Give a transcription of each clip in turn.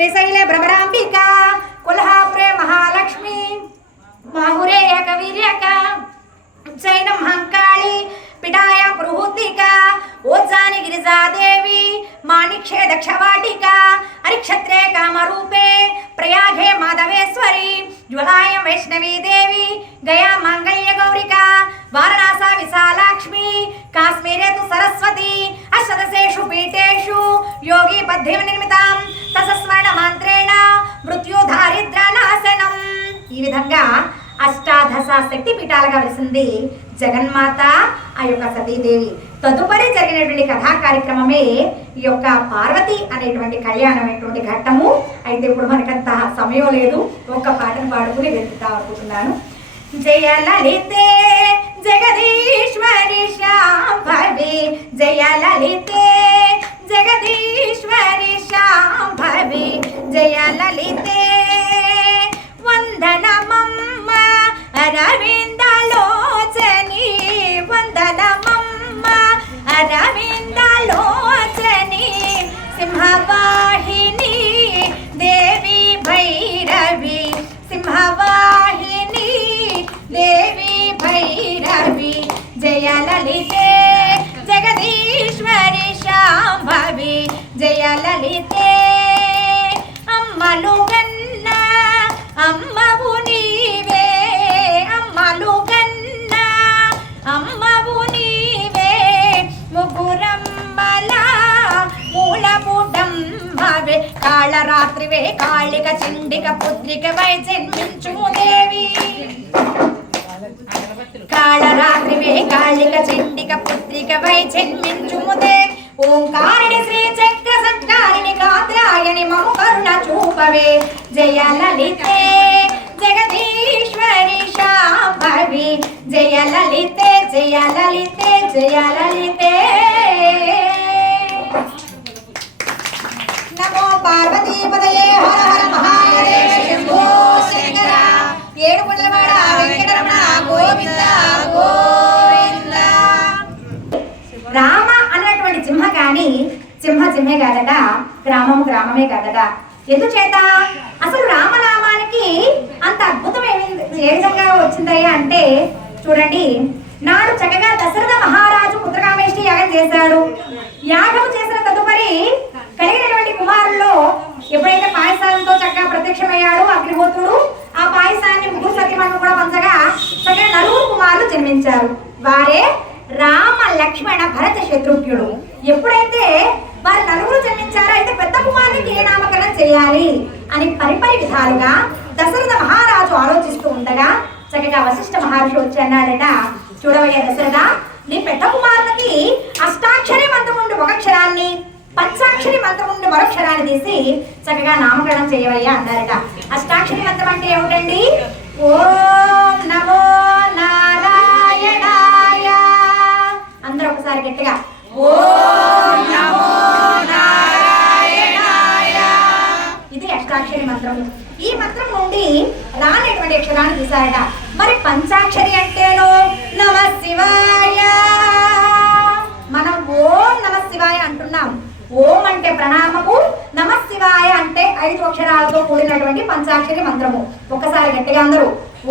శ్రీశైల భ్రమరాంబిక కుల్హాప్రే మహాలక్ష్మి మాహురే ఏక వీర్యక జైనం హంకాళి పిఠాయ బృహుతిక ఓజాని గిరిజాదేవి మాణిక్షే దక్షవాటిక హరిక్షత్రే కామరూపే ప్రయాఘే మాధవేశ్వరి జ్వలాయ వైష్ణవీ దేవి గయా మంగళ్య గౌరిక వారణాస విశాలాక్ష్మి కాశ్మీరే తు సరస్వతి అష్టదశేషు పీఠేషు యోగి పద్ధిం నిర్మితాం తసస్మరణ మంత్రేణ మృత్యు దారిద్ర నాశనం ఈ విధంగా అష్టాదశ శక్తి పీఠాలుగా వెలిసింది జగన్మాత ఆ యొక్క సతీదేవి. తదుపరి జరిగినటువంటి కథా కార్యక్రమమే ఈ యొక్క పార్వతి అనేటువంటి కళ్యాణం అనేటువంటి ఘట్టము. అయితే ఇప్పుడు మనకంత సమయం లేదు. ఒక్క పాటను పాడుకుని వెళ్తా అనుకుంటున్నాను. జయలలితే జగదీశ్వరి శాంభవి. జయలలితే జగదీశ్వరి శాంభవి. జయలలిత సింహవాహిని దేవి భైరవి. సింహవాహిని దేవి భైరవి. జయలలితే జగదీశ్వరి శాంభవి. జయ లలితే చిండిక పుత్రిక జన్మించుము దేవి కాళరాత్రివే కాళిక చండిక పుత్రిక వై జన్మించుముదే ఓంకారిణి శ్రీ చక్ర సంకారిణి కాత్రాయణి మము కరుణ చూపవే. జయ లలితే జగదీశ్వరి శాంభవి. జయ లలితే జయ లలితే జయ లలితే. నమో పార్వతీపదయే హర హర మహాదేవ శంభో శంకర వెంకటరమణ గోవింద గోవింద. రామ అన్నటువంటి సింహ కాని సింహ సింహే కాదట గ్రామం గ్రామమే కాదట. ఎందుచేత? అసలు రామనామానికి అంత అద్భుతం ఏ విధంగా వచ్చిందయ్యా అంటే చూడండి నాడు చక్కగా దశరథ మహారాజు పుత్రకామేష్టి యాగం చేశాడు. యాగం చేసిన తదుపరి కలిగినటువంటి కుమారుల్లో ఎప్పుడైతే జన్మించారు వారే రామ లక్ష్మణ భరత శత్రుఘ్నుడు ఎప్పుడైతే వారు నలుగురు జన్మించారో అయితే పెద్ద కుమారునికి ఏ నామకరణం చేయాలి అని పరిపరి విధాలుగా దశరథ మహారాజు ఆలోచిస్తూ ఉండగా చక్కగా వశిష్ఠ మహర్షి వచ్చి అన్నాడట చూడవయ్యా దశరథ నీ పెద్ద కుమారునికి అష్టాక్షరి మంత్రం ఉండి ఒక అక్షరాన్ని పంచాక్షరి మంత్రం నుండి మరో తీసి చక్కగా నామకరణం చేయవయ్యా అన్నారట. అష్టాక్షరి మంత్రం అంటే ఏమిటండి? ఓం నమో నారా అక్షరాన్ని మరి పంచాక్షరి అంటేను నమ శివాయ. మనం ఓం నమ శివాయ అంటున్నాం. ఓం అంటే ప్రణామము నమ శివాయ అంటే ఐదు అక్షరాలతో కూడినటువంటి పంచాక్షరి మంత్రము. ఒక్కసారి గట్టిగా అందరూ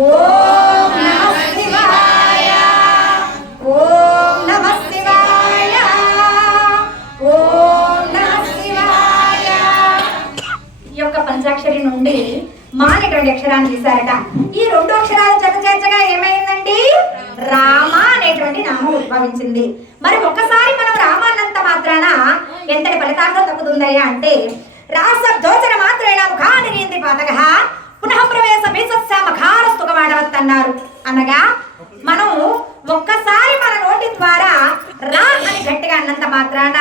ఓం నమ శివాయ. ఓం నమ శివాయ. ఓం నమ శివాయ. ఈ యొక్క పంచాక్షరి నుండి మానేటువంటి అక్షరాన్ని తీశారట. ఈ రెండు అక్షరాలు జత చేర్చగా ఏమైందండి? రామ అనేటువంటి నామం ఉద్భవించింది. మరి ఒక్కసారి మనం రామాన్నంత మాత్రాన ఎంతటి ఫలితార్థం దక్కుతుందయ్యా అంటే రాసబ్దోచన మాత్రేణ ముఖానిరింది పాతక పునః ప్రవేశ భీసస్య మఖారస్తుకమాడవద్దన్నారు అనగా మనం ఒక్కసారి మన నోటి ద్వారా రా అని గట్టిగా అన్నంత మాత్రాన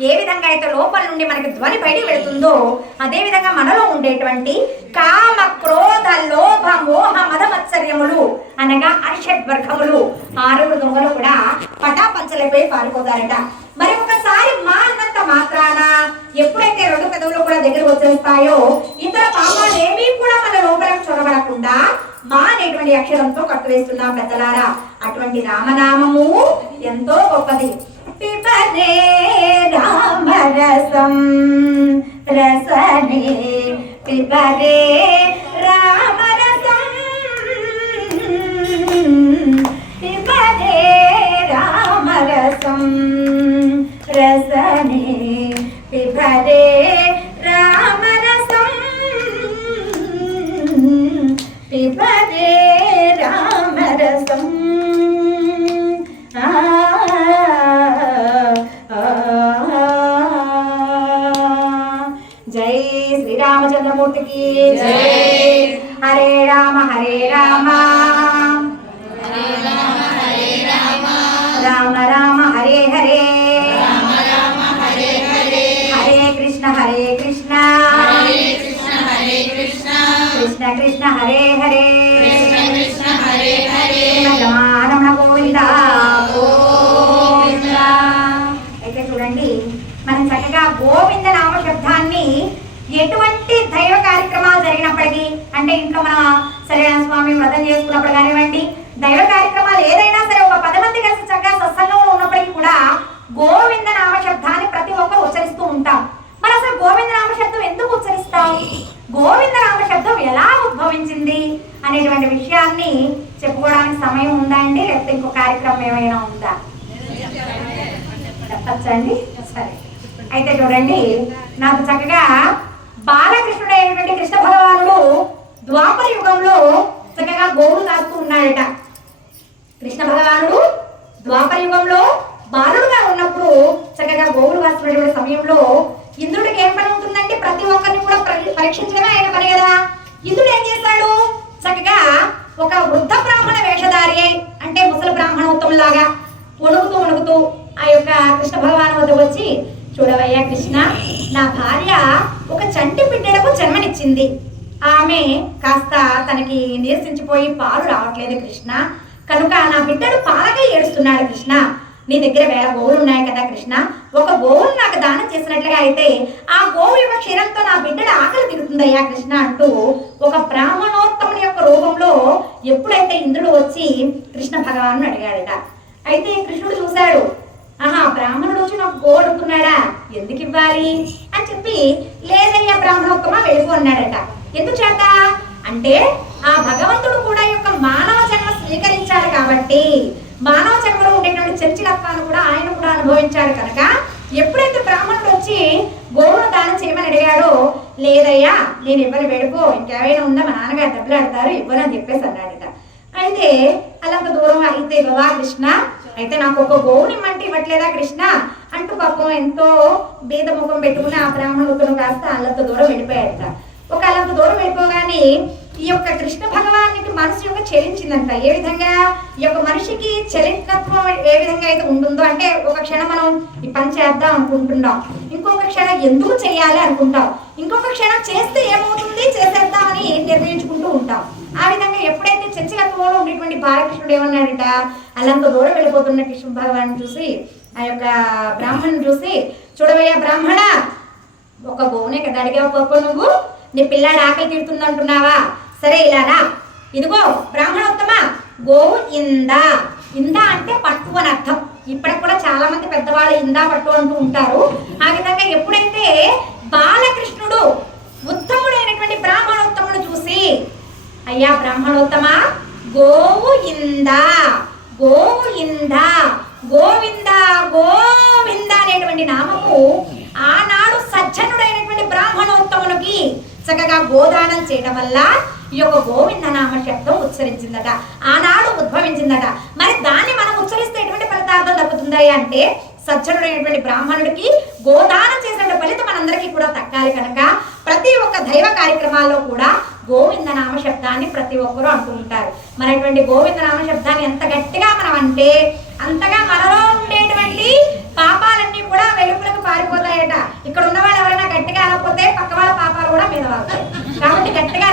ఏ విధంగా అయితే లోపల నుండి మనకి ధ్వని బయటికి వెళుతుందో అదే విధంగా మనలో ఉండేటువంటి కామ క్రోధ లోభ మోహ మద మత్సర్యములు అనగా అర్షడ్ వర్గములు. ఆరుగురు దొంగలు కూడా పటాపంచలైపోయి పారిపోతారట. మరి ఒకసారి మా అన్నంత మాత్రాన ఎప్పుడైతే రెండు పెదవులు కూడా దగ్గర వచ్చేస్తాయో ఇతర పాపాలు ఏమీ కూడా మన లోపలకు చొరబడకుండా మా అనేటువంటి అక్షరంతో కట్టువేస్తున్నాం పెద్దలారా. అటువంటి రామనామము ఎంతో గొప్పది. పిబరే రామరసం రసనే పిబరే రామరసం. రామ రామరసం రసనే పిపరే శ్రీరామచంద్రమూర్తికి జై. హరే రామ హరే రామ. రామ రామ హరే హరే. హరే కృష్ణ హరే కృష్ణ. కృష్ణ కృష్ణ హరే హరే రమణ గోవింద గోవింద అయితే చూడండి మనం చక్కగా గోవింద నామ శబ్దాన్ని ఎటువంటి దైవ కార్యక్రమాలు జరిగినప్పటికీ అంటే ఇంట్లో మన సత్యనారాయణ స్వామి వ్రతం చేసుకున్నప్పుడు కానివ్వండి దైవ కార్యక్రమాలు ఏదైనా సరే ఒక పది మంది కలిసి చక్కగా సత్సంగంలో ఉన్నప్పటికీ కూడా గోవింద నామ శబ్దాన్ని ప్రతి ఒక్కరు ఉచ్చరిస్తూ ఉంటాం మరి అసలు గోవింద నామ శబ్దం ఎందుకు ఉచ్చరిస్తాం గోవింద నామ శబ్దం ఎలా ఉద్భవించింది అనేటువంటి విషయాన్ని చెప్పుకోవడానికి సమయం ఉందా అండి లేకపోతే ఇంకో కార్యక్రమం ఏమైనా ఉందా అండి సరే. అయితే చూడండి. నాకు చక్కగా బాలకృష్ణుడు అయినటువంటి కృష్ణ భగవానుడు ద్వాపర యుగంలో చక్కగా గోవులు కాస్తూ ఉన్నాడట. కృష్ణ భగవానుడు ద్వాపర యుగంలో బాలుడుగా ఉన్నప్పుడు చక్కగా గోవులు కాస్తున్నటువంటి సమయంలో ఇంద్రుడికి ఏం పని ఉంటుందంటే ప్రతి ఒక్కరిని కూడా పరీక్షించడమే ఆయన పని కదా. ఇంద్రుడు ఏం చేశాడు? చక్కగా ఒక వృద్ధ బ్రాహ్మణ వేషధారి అంటే ముసలి బ్రాహ్మణోత్తములాగా వణుకుతూ వణుకుతూ ఆ యొక్క కృష్ణ భగవాన్ వద్ద వచ్చి చూడవయ్యా కృష్ణ నా భార్య ఒక చంటి బిడ్డలకు జన్మనిచ్చింది. ఆమె కాస్త తనకి నీరసించిపోయి పాలు రావట్లేదు కృష్ణ. కనుక నా బిడ్డడు పాలకై ఏడుస్తున్నాడు కృష్ణ. నీ దగ్గర వేల గోవులు ఉన్నాయి కదా కృష్ణ. ఒక గోవును నాకు దానం చేసినట్లుగా అయితే ఆ గోవు యొక్క క్షీరంతో నా బిడ్డడు ఆకలి తిరుగుతుందయ్యా కృష్ణ అంటూ ఒక బ్రాహ్మణోత్తముని యొక్క రూపంలో ఎప్పుడైతే ఇంద్రుడు వచ్చి కృష్ణ భగవాను అడిగాడట. అయితే కృష్ణుడు చూశాడు ఆహా బ్రాహ్మణుడు వచ్చి నాకు గోడు అడుగుతున్నాడా ఎందుకు ఇవ్వాలి? అని చెప్పి లేదయ్యా బ్రాహ్మణోత్తమ వెళ్ళిపో అన్నాడట. ఎందుచేత అంటే ఆ భగవంతుడు కూడా యొక్క మానవ జన్మ స్వీకరించాడు కాబట్టి మానవ జన్మలో ఉండేటువంటి చర్చిలత్వాన్ని కూడా ఆయన కూడా అనుభవించాడు కనుక ఎప్పుడైతే బ్రాహ్మణుడు వచ్చి గోవును దానం చేయమని అడిగాడో లేదయ్యా నేను ఇవ్వని వెడుకో ఇంకేమైనా ఉందా? మా నాన్నగారు దెబ్బలాడతారు ఇవ్వను అని చెప్పేసి అన్నాడట. అయితే అలా దూరం అయితే ఇవ్వవా కృష్ణ అయితే నాకు ఒక గోవుని ఇమ్మంటే ఇవ్వట్లేదా కృష్ణ? అంటూ పాపం ఎంతో భేద ముఖం పెట్టుకుని ఆ బ్రాహ్మణుడు కాస్త అల్లంత దూరం వెళ్ళిపోయాడట ఒక అల్లంత దూరం వెళ్ళిపోగానే ఈ యొక్క కృష్ణ భగవానికి మనసు యొక్క చెలించిందంట. ఏ విధంగా? ఈ యొక్క మనిషికి చలితత్వం ఏ విధంగా అయితే ఉంటుందో అంటే ఒక క్షణం మనం ఈ పని చేద్దాం అనుకుంటున్నాం. ఇంకొక క్షణం ఎందుకు చేయాలి అనుకుంటాం? ఇంకొక క్షణం చేస్తే ఏమవుతుంది? చేసేద్దామని నిర్ణయించుకుంటూ ఉంటాం. ఆ విధంగా ఎప్పుడైతే చర్చలత్వంలో ఉండేటువంటి బాలకృష్ణుడు ఏమన్నాడట? అల్లంత దూరం వెళ్ళిపోతున్న కృష్ణ భగవాన్ చూసి ఆ యొక్క బ్రాహ్మణ్ చూసి చూడవయ్యా బ్రాహ్మణ ఒక బోనే కదా అడిగావు పాప నువ్వు? నీ పిల్లాడు ఆకలి తీరుతుంది అంటున్నావా? సరే ఇలానా ఇదిగో బ్రాహ్మణోత్తమ గోవు ఇందా. ఇందా అంటే పట్టు అని అర్థం. ఇప్పటికి కూడా చాలా మంది పెద్దవాళ్ళు ఇందా పట్టు అంటూ ఉంటారు. ఆ విధంగా ఎప్పుడైతే బాలకృష్ణుడు ఉత్తముడైనటువంటి బ్రాహ్మణోత్తముడు చూసి అయ్యా బ్రాహ్మణోత్తమ గోవు ఇందా. గోవింద గోవింద గోవింద అనేటువంటి నామము ఆనాడు సజ్జనుడైనటువంటి బ్రాహ్మణోత్తమునికి చక్కగా గోదానం చేయడం వల్ల ఈ యొక్క గోవింద నామ శబ్దం ఉచ్చరించిందట. ఆనాడు ఉద్భవించిందట. మరి దాన్ని మనం ఉచ్చరిస్తే ఎటువంటి ఫలితార్థం దక్కుతుందా అంటే సజ్జనుడైనటువంటి బ్రాహ్మణుడికి గోదానం చేసిన ఫలితం మనందరికీ కూడా తగ్గాలి కనుక ప్రతి ఒక్క దైవ కార్యక్రమాల్లో కూడా గోవింద నామ శబ్దాన్ని ప్రతి ఒక్కరూ అంటూ ఉంటారు మనటువంటి గోవింద నామ శబ్దాన్ని ఎంత గట్టిగా మనం అంటే అంతగా మనలో ఉండేటువంటి పాపాలన్నీ కూడా వెలుపులకు పారిపోతాయట. ఇక్కడ ఉన్న వాళ్ళు ఎవరైనా గట్టిగా అనకపోతే పక్క వాళ్ళ పాపాలు కూడా మీద కాబట్టి గట్టిగా